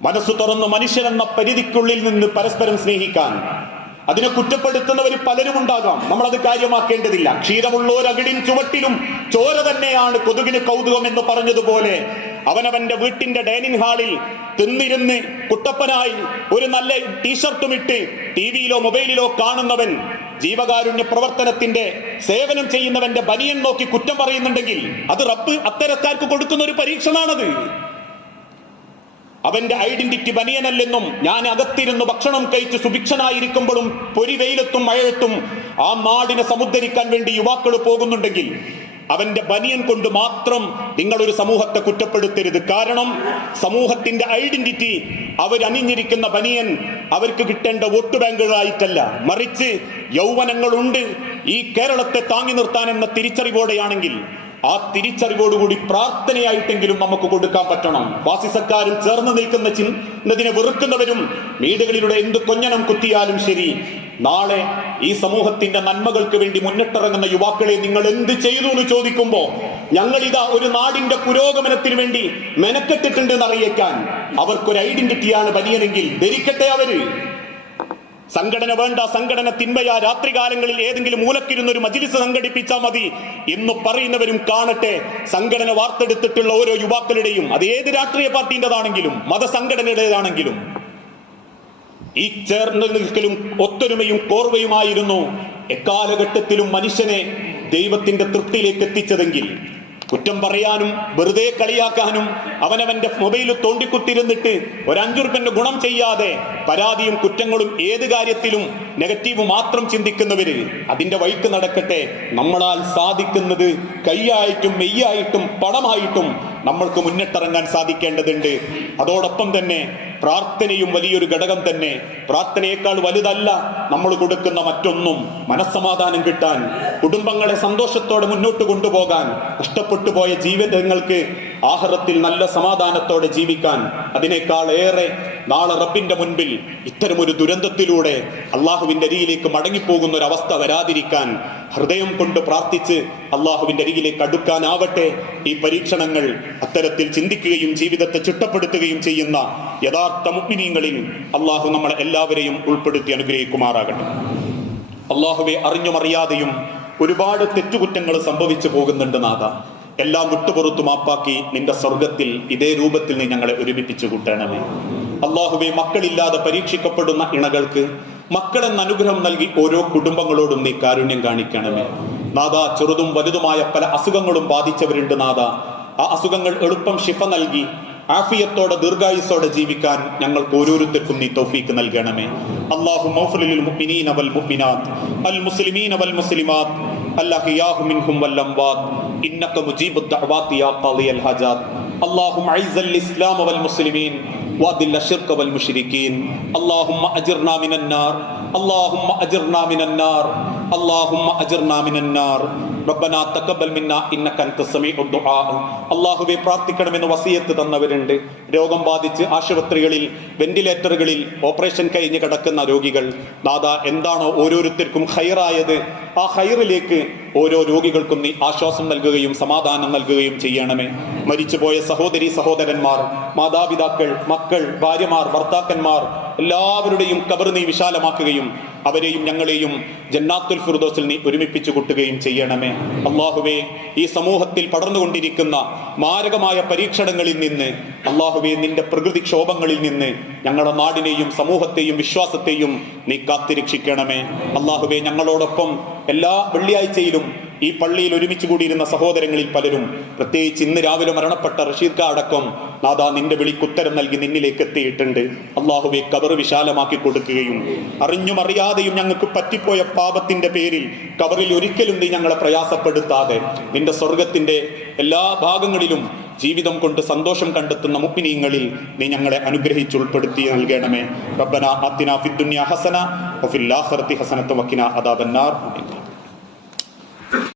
മനസ്സ് തുറന്ന് മനുഷ്യരെന്ന പരിധിക്കുള്ളിൽ നിന്ന് പരസ്പരം സ്നേഹിക്കാൻ. അതിനെ കുറ്റപ്പെടുത്തുന്നവർ പലരും ഉണ്ടാകാം. നമ്മളത് കാര്യമാക്കേണ്ടതില്ല. ക്ഷീരമുള്ളോരകിടിൻ ചുവട്ടിലും ചോര തന്നെയാണ് കൊതുകിന് കൗതുകം എന്ന് പറഞ്ഞതുപോലെ അവനവന്റെ വീട്ടിന്റെ ഡൈനിങ് ഹാളിൽ തിന്നിരുന്ന് കുട്ടപ്പനായി ഒരു നല്ല ടീഷർട്ടും ഇട്ട് ടി വിയിലോ മൊബൈലിലോ കാണുന്നവൻ ജീവകാരുണ്യ പ്രവർത്തനത്തിന്റെ സേവനം ചെയ്യുന്നവന്റെ ബനിയൻ നോക്കി കുറ്റം പറയുന്നുണ്ടെങ്കിൽ അത് റബ്ബ് അത്തരക്കാർക്ക് കൊടുക്കുന്ന ഒരു പരീക്ഷണാണത്. അവന്റെ ഐഡന്റിറ്റി ബനിയനല്ലെന്നും ഞാൻ അകത്തിരുന്ന് ഭക്ഷണം കഴിച്ച് സുഭിക്ഷനായിരിക്കുമ്പോഴും പൊരിവെയിലത്തും മഴയത്തും ആ നാടിനെ സമുദ്ധരിക്കാൻ വേണ്ടി യുവാക്കൾ പോകുന്നുണ്ടെങ്കിൽ അവന്റെ ബനിയൻ കൊണ്ട് മാത്രം നിങ്ങൾ ഒരു സമൂഹത്തെ കുറ്റപ്പെടുത്തരുത്. കാരണം സമൂഹത്തിന്റെ ഐഡന്റിറ്റി അവരണിഞ്ഞിരിക്കുന്ന ബനിയൻ അവർക്ക് കിട്ടേണ്ട വോട്ട് ബാങ്കുകളായിട്ടല്ല. മറിച്ച് യൗവനങ്ങളുണ്ട്. ഈ കേരളത്തെ താങ്ങി നിർത്താൻ എന്ന തിരിച്ചറിവോടെയാണെങ്കിൽ ആ തിരിച്ചറിവോടുകൂടി പ്രാർത്ഥനയായിട്ടെങ്കിലും നമുക്ക് കൊടുക്കാൻ പറ്റണം. വാസിസക്കാരും ചേർന്ന് നിൽക്കുന്ന ചിന്തതിനെ വെറുക്കുന്നവരും വീടുകളിലൂടെ എന്ത് കൊഞ്ഞനം കുത്തിയാലും ശരി. നാളെ ഈ സമൂഹത്തിന്റെ നന്മകൾക്ക് വേണ്ടി മുന്നിട്ടിറങ്ങുന്ന യുവാക്കളെ നിങ്ങൾ എന്ത് ചെയ്തു എന്ന് ചോദിക്കുമ്പോ ഞങ്ങൾ ഇതാ ഒരു നാടിന്റെ പുരോഗമനത്തിന് വേണ്ടി മെനക്കെട്ടിട്ടുണ്ട് എന്നറിയിക്കാൻ അവർക്കൊരു ഐഡന്റിറ്റിയാണ് ബനിയനെങ്കിൽ ധരിക്കട്ടെ അവർ. സംഘടന വേണ്ട സംഘടന തിന്മയാ. രാത്രികാലങ്ങളിൽ ഏതെങ്കിലും മൂലക്കിരുന്ന് ഒരു മജിലിസ് സംഘടിപ്പിച്ചാൽ മതി എന്ന് പറയുന്നവരും കാണട്ടെ. സംഘടന വാർത്തെടുത്തിട്ടുള്ള ഓരോ യുവാക്കളുടെയും അത് ഏത് രാഷ്ട്രീയ പാർട്ടിന്റെതാണെങ്കിലും മതസംഘടനയുടേതാണെങ്കിലും ഈ ചേർന്ന് നിൽക്കലും ഒത്തൊരുമയും കോർവയുമായിരുന്നു എക്കാലഘട്ടത്തിലും മനുഷ്യനെ ദൈവത്തിന്റെ തൃപ്തിയിലേക്ക് എത്തിച്ചതെങ്കിൽ കുറ്റം പറയാനും വെറുതെ കളിയാക്കാനും അവനവന്റെ മൊബൈൽ തോണ്ടിക്കുത്തിരുന്നിട്ട് ഒരഞ്ചുറുപ്പന്റെ ഗുണം ചെയ്യാതെ പരാതിയും കുറ്റങ്ങളും ഏത് കാര്യത്തിലും നെഗറ്റീവ് മാത്രം ചിന്തിക്കുന്നവര് അതിന്റെ വഴിക്ക് നടക്കട്ടെ. നമ്മളാൽ സാധിക്കുന്നത് കൈയായിട്ടും മെയ്യായിട്ടും പണമായിട്ടും നമ്മൾക്ക് മുന്നിട്ടിറങ്ങാൻ സാധിക്കേണ്ടതുണ്ട്. അതോടൊപ്പം തന്നെ പ്രാർത്ഥനയും വലിയൊരു ഘടകം തന്നെ. പ്രാർത്ഥനയേക്കാൾ വലുതല്ല നമ്മൾ കൊടുക്കുന്ന മറ്റൊന്നും. മനസ്സമാധാനം കിട്ടാൻ കുടുംബങ്ങളെ സന്തോഷത്തോടെ മുന്നോട്ട് കൊണ്ടുപോകാൻ നഷ്ടപ്പെട്ടു പോയ ജീവിതങ്ങൾക്ക് ആഹാരത്തിൽ നല്ല സമാധാനത്തോടെ ജീവിക്കാൻ അതിനേക്കാൾ ഏറെ നാളെ റബ്ബിന്റെ മുൻപിൽ ഇത്തരമൊരു ദുരന്തത്തിലൂടെ അള്ളാഹുവിന്റെ അരിയിലേക്ക് മടങ്ങിപ്പോകുന്ന ഒരു അവസ്ഥ വരാതിരിക്കാൻ ഹൃദയം കൊണ്ട് പ്രാർത്ഥിച്ച് അള്ളാഹുവിന്റെ അരികിലേക്ക് അടുക്കാനാവട്ടെ ഈ പരീക്ഷണങ്ങൾ അത്തരത്തിൽ ചിന്തിക്കുകയും ജീവിതത്തെ ചിട്ടപ്പെടുത്തുകയും ചെയ്യുന്ന യഥാർത്ഥ മുഗ്നീങ്ങളിൽ അള്ളാഹു നമ്മളെ എല്ലാവരെയും ഉൾപ്പെടുത്തി അനുഗ്രഹിക്കുമാറാകട്ടെ. അള്ളാഹുവെ അറിഞ്ഞുമറിയാതെയും ഒരുപാട് തെറ്റുകുറ്റങ്ങൾ സംഭവിച്ചു പോകുന്നുണ്ട് നാഥ. എല്ലാം വിട്ടുപുറത്തു മാപ്പാക്കി നിന്റെ സ്വർഗത്തിൽ ഇതേ രൂപത്തിൽ നീ ഞങ്ങളെ ഒരുമിപ്പിച്ചു കൂട്ടണമേ. അള്ളാഹുവെ മക്കളില്ലാതെ പരീക്ഷിക്കപ്പെടുന്ന ഇണകൾക്ക് മക്കളെന്ന അനുഗ്രഹം നൽകി ഓരോ കുടുംബങ്ങളോടും നീ കാരുണ്യം കാണിക്കണമേ. നാഥ ചെറുതും വലുതുമായ പല അസുഖങ്ങളും ബാധിച്ചവരുണ്ട് നാഥ. ആ അസുഖങ്ങൾ എളുപ്പം ശിഫ നൽകി ആഫിയത്തോടെ ദീർഘായുസോടെ ജീവിക്കാൻ ഞങ്ങൾക്ക് ഓരോരുത്തർക്കും നീ തൗഫീക്ക് നൽകണമേ. അള്ളാഹു മൗഫലിൽ മുഅ്മിനീന വൽ അൽ മുസ്ലിമീന വൽ മുസ്ലിമാത്ത്. വൽ ഇന്നക യാ اللهم اعز الاسلام والمسلمين واذل الشرك والمشركين اللهم اجرنا من النار اللهم اجرنا من النار اللهم اجرنا من النار ربنا تقبل منا انك انت السميع الدعاء അള്ളാഹുവെ പ്രാർത്ഥിക്കണമെന്ന് വസിയത്ത് തന്നവരുണ്ട് രോഗം ബാധിച്ച് ആശുപത്രികളിൽ വെന്റിലേറ്ററുകളിൽ ഓപ്പറേഷൻ കഴിഞ്ഞ് കിടക്കുന്ന രോഗികൾ നാഥ എന്താണോ ഓരോരുത്തർക്കും ഹൈറായത് ആ ഹൈറിലേക്ക് ഓരോ രോഗികൾക്കും നീ ആശ്വാസം നൽകുകയും സമാധാനം നൽകുകയും ചെയ്യണമേ മരിച്ചുപോയ സഹോദരി സഹോദരന്മാർ മാതാപിതാക്കൾ മക്കൾ ഭാര്യമാർ ഭർത്താക്കന്മാർ എല്ലാവരുടെയും കബർ നീ വിശാലമാക്കുകയും അവരെയും ഞങ്ങളെയും ജന്നാത്തുൽ ഫിർദോസിൽ നീ ഒരുമിപ്പിച്ചു കൂട്ടുകയും ചെയ്യണമേ. അള്ളാഹുവേ ഈ സമൂഹത്തിൽ പടർന്നുകൊണ്ടിരിക്കുന്ന മാരകമായ പരീക്ഷണങ്ങളിൽ നിന്ന് അള്ളാഹുവേ നിന്റെ പ്രകൃതിക്ഷോഭങ്ങളിൽ നിന്ന് ഞങ്ങളുടെ നാടിനെയും സമൂഹത്തെയും വിശ്വാസത്തെയും നീ കാത്തിരക്ഷിക്കണമേ. അള്ളാഹുവേ ഞങ്ങളോടൊപ്പം എല്ലാ വെള്ളിയാഴ്ചയിലും ഈ പള്ളിയിൽ ഒരുമിച്ച് കൂടിയിരുന്ന സഹോദരങ്ങളിൽ പലരും പ്രത്യേകിച്ച് ഇന്ന് രാവിലെ മരണപ്പെട്ട റഷീദ് ഖാ അടക്കം നാദാ നിന്റെ വിളിക്കുത്തരം നൽകി നിന്നിലേക്ക് എത്തിയിട്ടുണ്ട്. അള്ളാഹുവെ കബർ വിശാലമാക്കി കൊടുക്കുകയും അറിഞ്ഞും അറിയാതെയും ഞങ്ങൾക്ക് പറ്റിപ്പോയ പാപത്തിന്റെ പേരിൽ കബറിൽ ഒരിക്കലും നീ ഞങ്ങളെ പ്രയാസപ്പെടുത്താതെ നിന്റെ സ്വർഗത്തിന്റെ എല്ലാ ഭാഗങ്ങളിലും ജീവിതം കൊണ്ട് സന്തോഷം കണ്ടെത്തുന്ന മുപ്പിനീങ്ങളിൽ നീ ഞങ്ങളെ അനുഗ്രഹിച്ചുൾപ്പെടുത്തി നൽകണമേ. റബ്ബന അത്തിന ഫിദ്ദുന്യ ഹസന വഫിൽ ആഖിറതി ഹസനത അദാബന്നാർ.